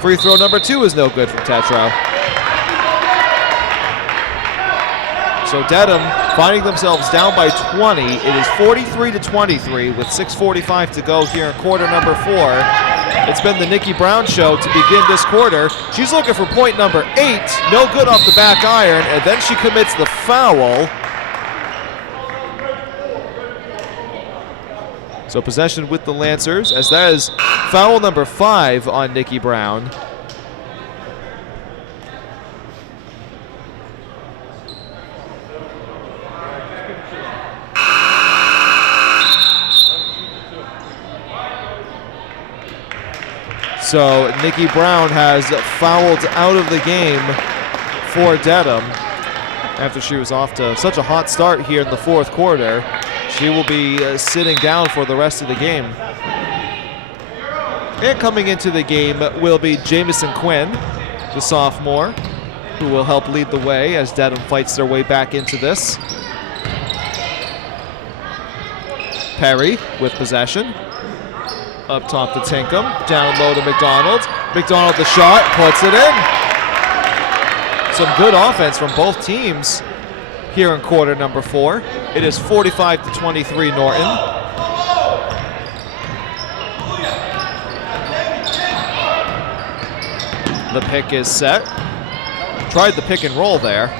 Free throw number 2 is no good from Tetro. So Dedham finding themselves down by 20. It is 43-23 with 6:45 to go here in quarter number 4. It's been the Nikki Brown show to begin this quarter. She's looking for point number 8. No good off the back iron, and then she commits the foul. So possession with the Lancers, as that is foul number 5 on Nikki Brown. So Nikki Brown has fouled out of the game for Dedham after she was off to such a hot start here in the 4th quarter. She will be sitting down for the rest of the game. And coming into the game will be Jamison Quinn, the sophomore, who will help lead the way as Dedham fights their way back into this. Perry with possession. Up top to Tinkham, down low to McDonald. McDonald the shot, puts it in. Some good offense from both teams here in quarter number 4. It is 45-23 Norton. The pick is set. Tried the pick and roll there.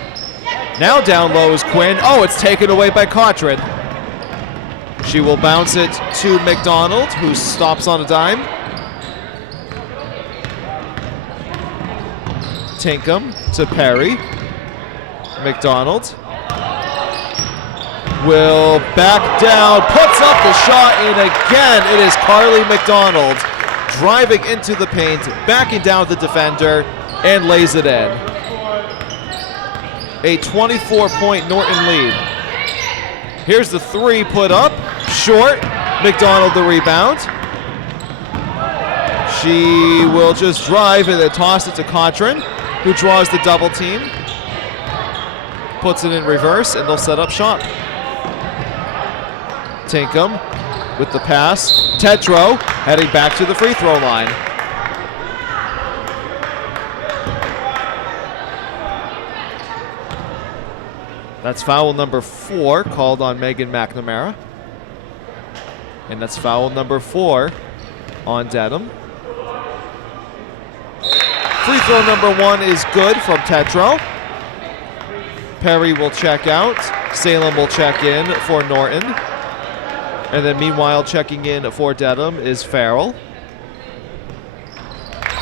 Now down low is Quinn. Oh, it's taken away by Cotran. She will bounce it to McDonald, who stops on a dime. Tinkham to Perry. McDonald will back down, puts up the shot, and again it is Carly McDonald driving into the paint, backing down the defender, and lays it in. A 24-point Norton lead. Here's the 3 put up, short. McDonald the rebound. She will just drive and then toss it to Cotran, who draws the double team. Puts it in reverse, and they'll set up shot. Tinkham with the pass. Tetro heading back to the free throw line. That's foul number 4 called on Megan McNamara. And that's foul number 4 on Dedham. Free throw number 1 is good from Tetro. Perry will check out. Salem will check in for Norton. And then meanwhile checking in for Dedham is Farrell.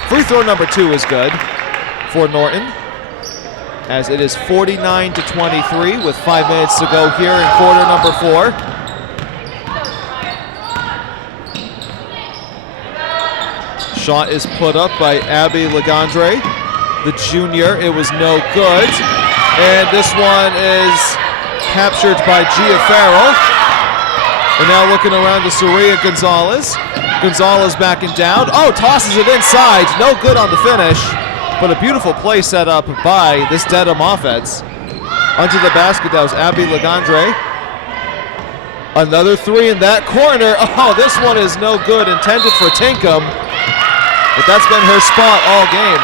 Free throw number 2 is good for Norton, as it is 49-23 with 5 minutes to go here in quarter number 4. Shot is put up by Abby Legendre, the junior. It was no good. And this one is captured by Gia Farrell. And now looking around to Saria Gonzalez. Gonzalez backing down. Oh, tosses it inside. No good on the finish. But a beautiful play set up by this Dedham offense. Onto the basket, that was Abby Legendre. Another 3 in that corner. Oh, this one is no good. Intended for Tinkham. But that's been her spot all game.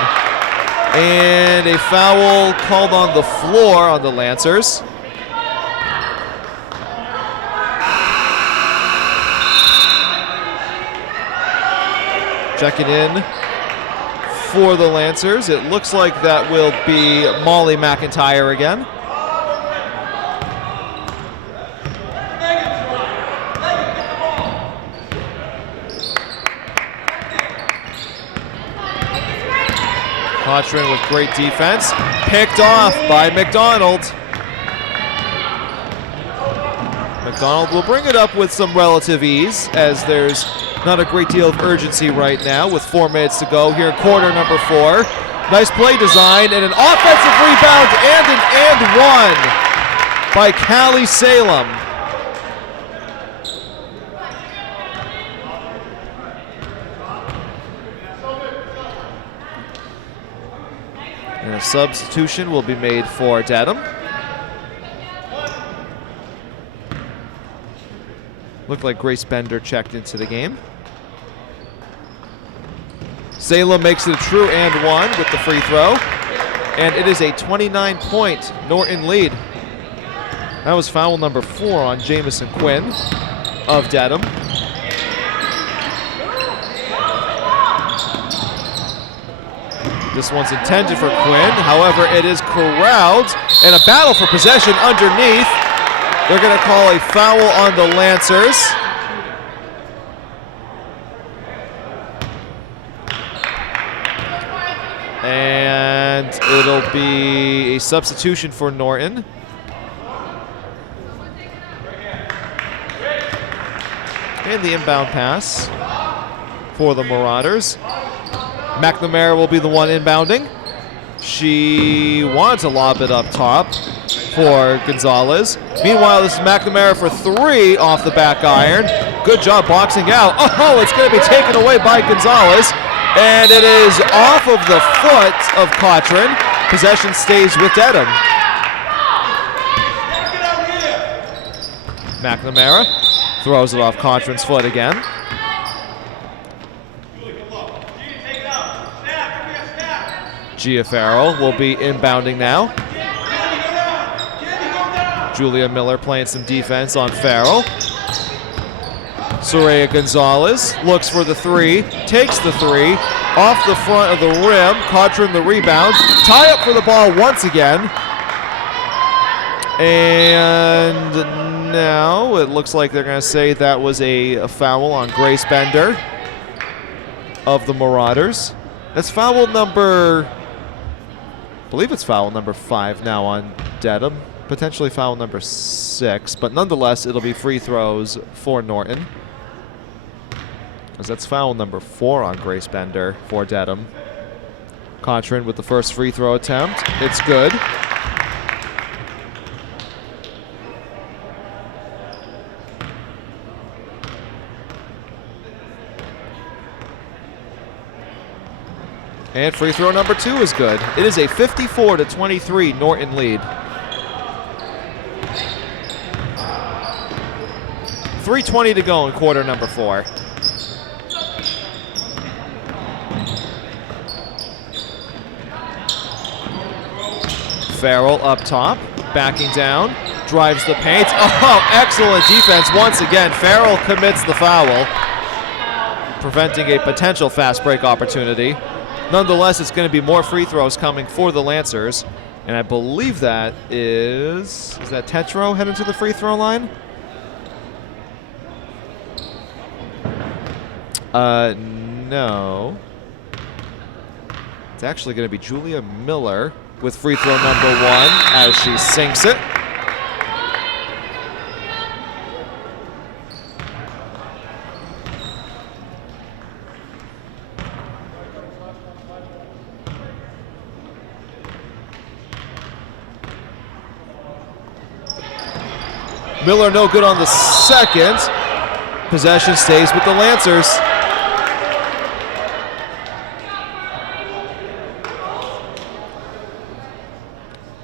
And a foul called on the floor on the Lancers. Checking in for the Lancers. It looks like that will be Molly McIntyre again. Cotran with great defense. Picked off by McDonald. McDonald will bring it up with some relative ease, as there's not a great deal of urgency right now with 4 minutes to go here in quarter number 4. Nice play design and an offensive rebound and an and one by Callie Salem. And a substitution will be made for Dedham. Looked like Grace Bender checked into the game. Salem makes it a true and one with the free throw. And it is a 29-point Norton lead. That was foul number 4 on Jamison Quinn of Dedham. This one's intended for Quinn. However, it is corralled, and a battle for possession underneath. They're going to call a foul on the Lancers. And it'll be a substitution for Norton. And the inbound pass for the Marauders. McNamara will be the one inbounding. She wants to lob it up top for Gonzalez. Meanwhile, this is McNamara for 3 off the back iron. Good job boxing out. Oh, it's going to be taken away by Gonzalez. And it is off of the foot of Cotran. Possession stays with Dedham. McNamara throws it off Cotran's foot again. Gia Farrell will be inbounding now. Julia Miller playing some defense on Farrell. Soraya Gonzalez looks for the 3, takes the 3, off the front of the rim. Cotran the rebound. Tie up for the ball once again. And now it looks like they're going to say that was a foul on Grace Bender of the Marauders. That's foul number, I believe it's foul number 5 now on Dedham. Potentially foul number 6, but nonetheless, it'll be free throws for Norton. Because that's foul number 4 on Grace Bender for Dedham. Cotran with the first free throw attempt. It's good. And free throw number 2 is good. It is a 54-23 Norton lead. 3:20 to go in quarter number 4. Farrell up top, backing down, drives the paint. Oh, excellent defense once again. Farrell commits the foul, preventing a potential fast break opportunity. Nonetheless, it's going to be more free throws coming for the Lancers. And I believe that is that Tetro heading to the free throw line? No. It's actually going to be Julia Miller with free throw number 1 as she sinks it. Miller no good on the second. Possession stays with the Lancers.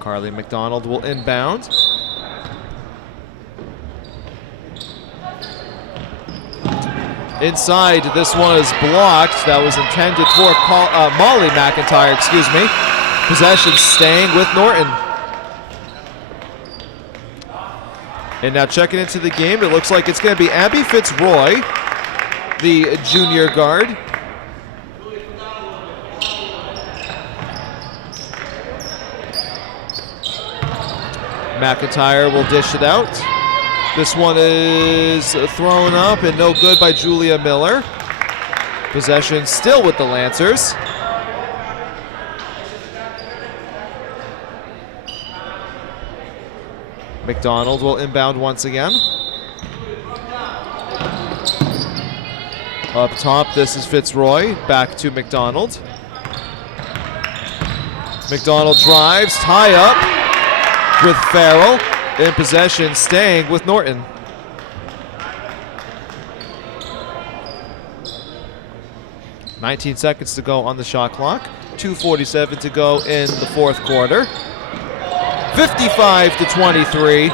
Carly McDonald will inbound. Inside, this one is blocked. That was intended for Molly McIntyre, excuse me. Possession staying with Norton. And now checking into the game, it looks like it's going to be Abby Fitzroy, the junior guard. McIntyre will dish it out. This one is thrown up and no good by Julia Miller. Possession still with the Lancers. McDonald will inbound once again. Up top, this is Fitzroy. Back to McDonald. McDonald drives, tie up with Farrell. In possession, staying with Norton. "19 seconds to go on the shot clock. 2:47 to go in the fourth quarter. 55-23.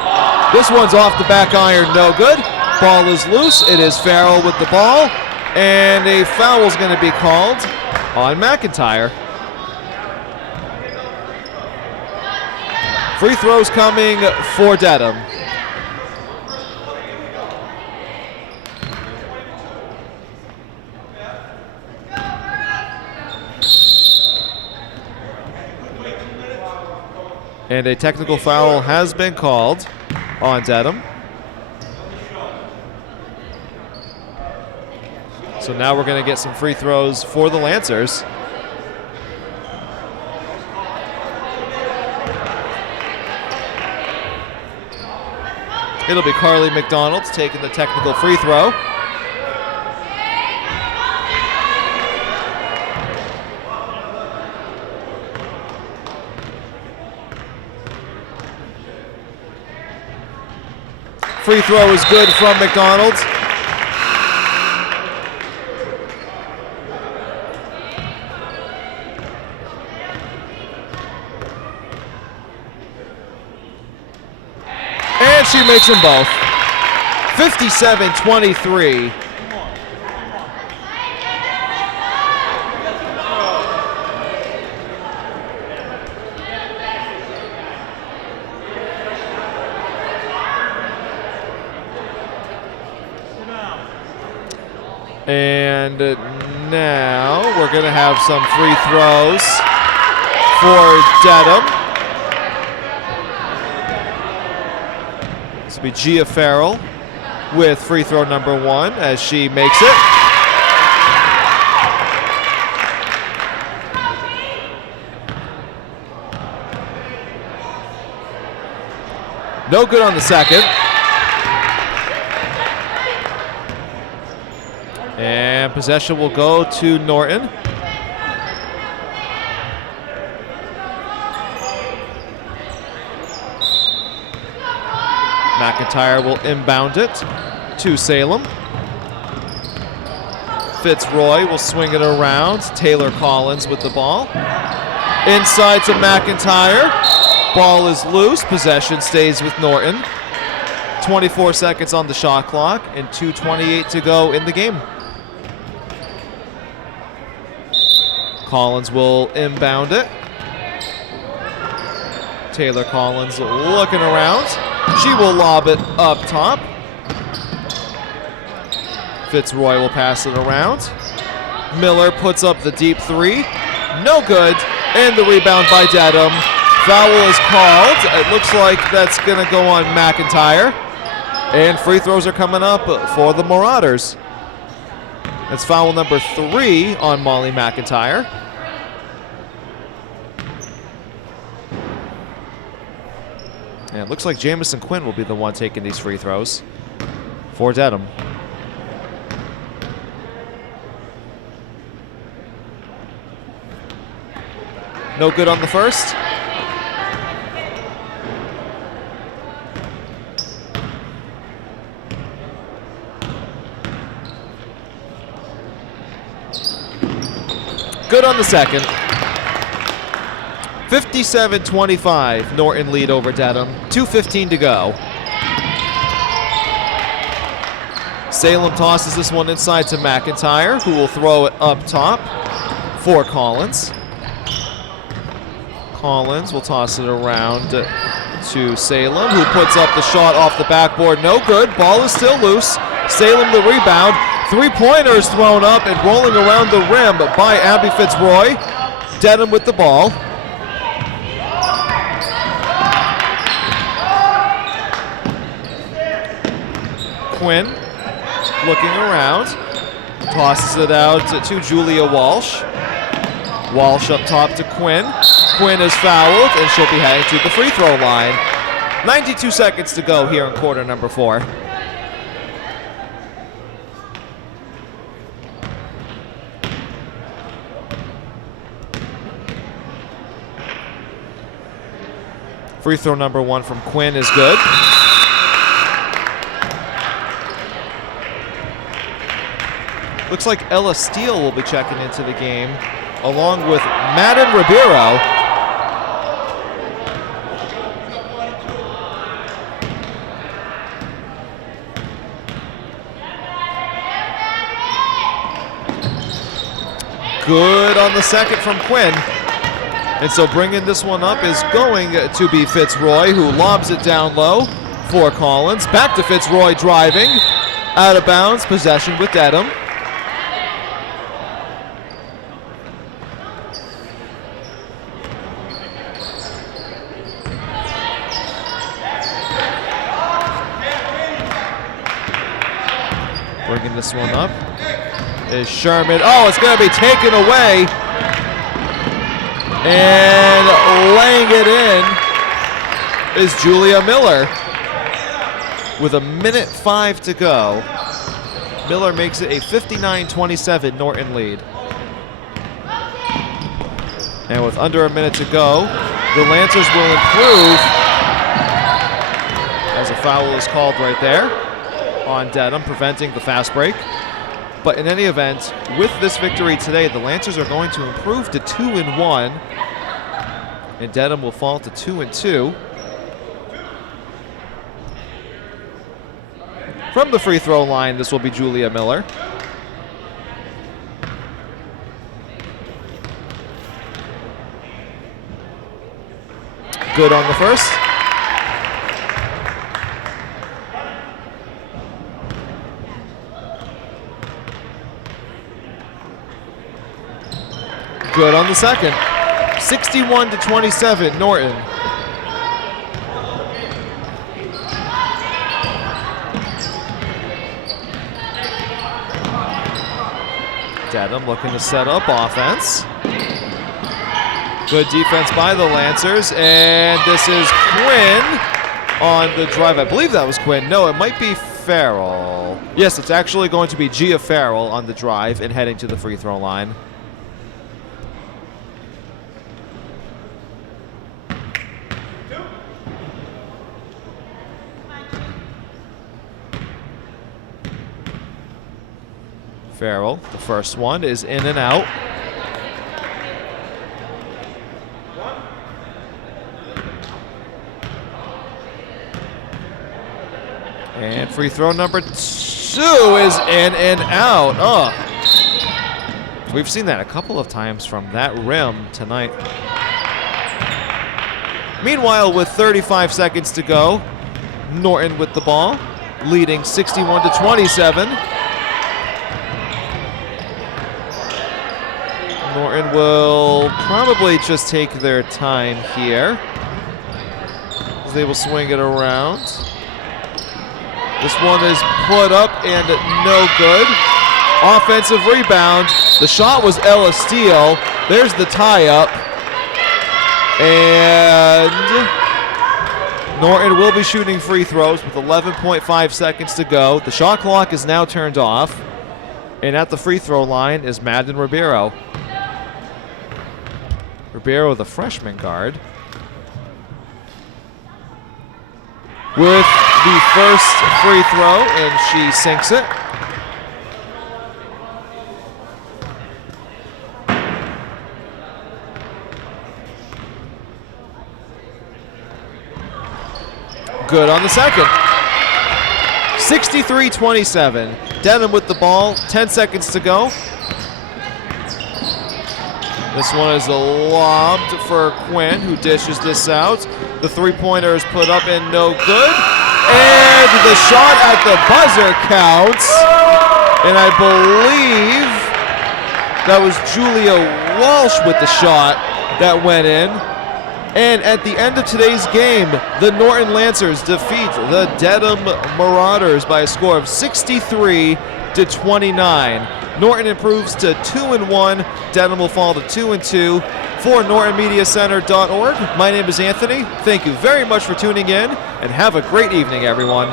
This one's off the back iron, no good. Ball is loose. It is Farrell with the ball. And a foul is going to be called on McIntyre. Free throws coming for Dedham. And a technical foul has been called on Dedham. So now we're going to get some free throws for the Lancers. It'll be Carly McDonald taking the technical free throw. Free throw is good from McDonald. And she makes them both. 57-23. And now we're going to have some free throws for Dedham. This will be Gia Farrell with free throw number 1 as she makes it. No good on the second. And possession will go to Norton. McIntyre will inbound it to Salem. Fitzroy will swing it around. Taylor Collins with the ball. Inside to McIntyre. Ball is loose. Possession stays with Norton. 24 seconds on the shot clock and 2:28 to go in the game. Collins will inbound it. Taylor Collins looking around. She will lob it up top. Fitzroy will pass it around. Miller puts up the deep three. No good. And the rebound by Dedham. Foul is called. It looks like that's going to go on McIntyre. And free throws are coming up for the Marauders. That's foul number 3 on Molly McIntyre. And it looks like Jamison Quinn will be the one taking these free throws for Dedham. No good on the first. Good on the second. 57-25, Norton lead over Dedham. 2:15 to go. Salem tosses this one inside to McIntyre, who will throw it up top for Collins. Collins will toss it around to Salem, who puts up the shot off the backboard. No good. Ball is still loose. Salem the rebound. Three-pointers thrown up and rolling around the rim by Abby Fitzroy. Dedham with the ball. Quinn looking around. Tosses it out to Julia Walsh. Walsh up top to Quinn. Quinn is fouled and she'll be heading to the free throw line. 92 seconds to go here in quarter number 4. Free throw number 1 from Quinn is good. Looks like Ella Steele will be checking into the game, along with Madden Ribeiro. Good on the second from Quinn. And so bringing this one up is going to be Fitzroy, who lobs it down low for Collins. Back to Fitzroy driving. Out of bounds, possession with Dedham. bringing this one up is Sherman. Oh, it's going to be taken away. And laying it in is Julia Miller. With 1:05 to go, Miller makes it a 59-27 Norton lead. And with under a minute to go, the Lancers will improve as a foul is called right there on Dedham, preventing the fast break. But in any event, with this victory today, the Lancers are going to improve to 2-1, and Dedham will fall to 2-2. From the free throw line, this will be Julia Miller. Good on the first. Good on the second. 61-27, Norton. Dedham looking to set up offense. Good defense by the Lancers, and this is Quinn on the drive. I believe that was Quinn. No, it might be Farrell. Yes, it's actually going to be Gia Farrell on the drive and heading to the free throw line. Farrell, the first one, is in and out. And free throw number 2 is in and out. Oh, we've seen that a couple of times from that rim tonight. Meanwhile, with 35 seconds to go, Norton with the ball, leading 61-27. Norton will probably just take their time here, as they will swing it around. This one is put up and no good. Offensive rebound. The shot was Ella Steele. There's the tie-up. And Norton will be shooting free throws with 11.5 seconds to go. The shot clock is now turned off. And at the free throw line is Madden Ribeiro. Ribeiro, the freshman guard, with the first free throw, and she sinks it. Good on the second. 63-27. Dedham with the ball, 10 seconds to go. This one is lobbed for Quinn, who dishes this out. The three-pointer is put up and no good. And the shot at the buzzer counts. And I believe that was Julia Walsh with the shot that went in. And at the end of today's game, the Norton Lancers defeat the Dedham Marauders by a score of 63-29. Norton improves to 2-1. Dedham will fall to 2-2. For NortonMediaCenter.org, my name is Anthony. Thank you very much for tuning in, and have a great evening, everyone.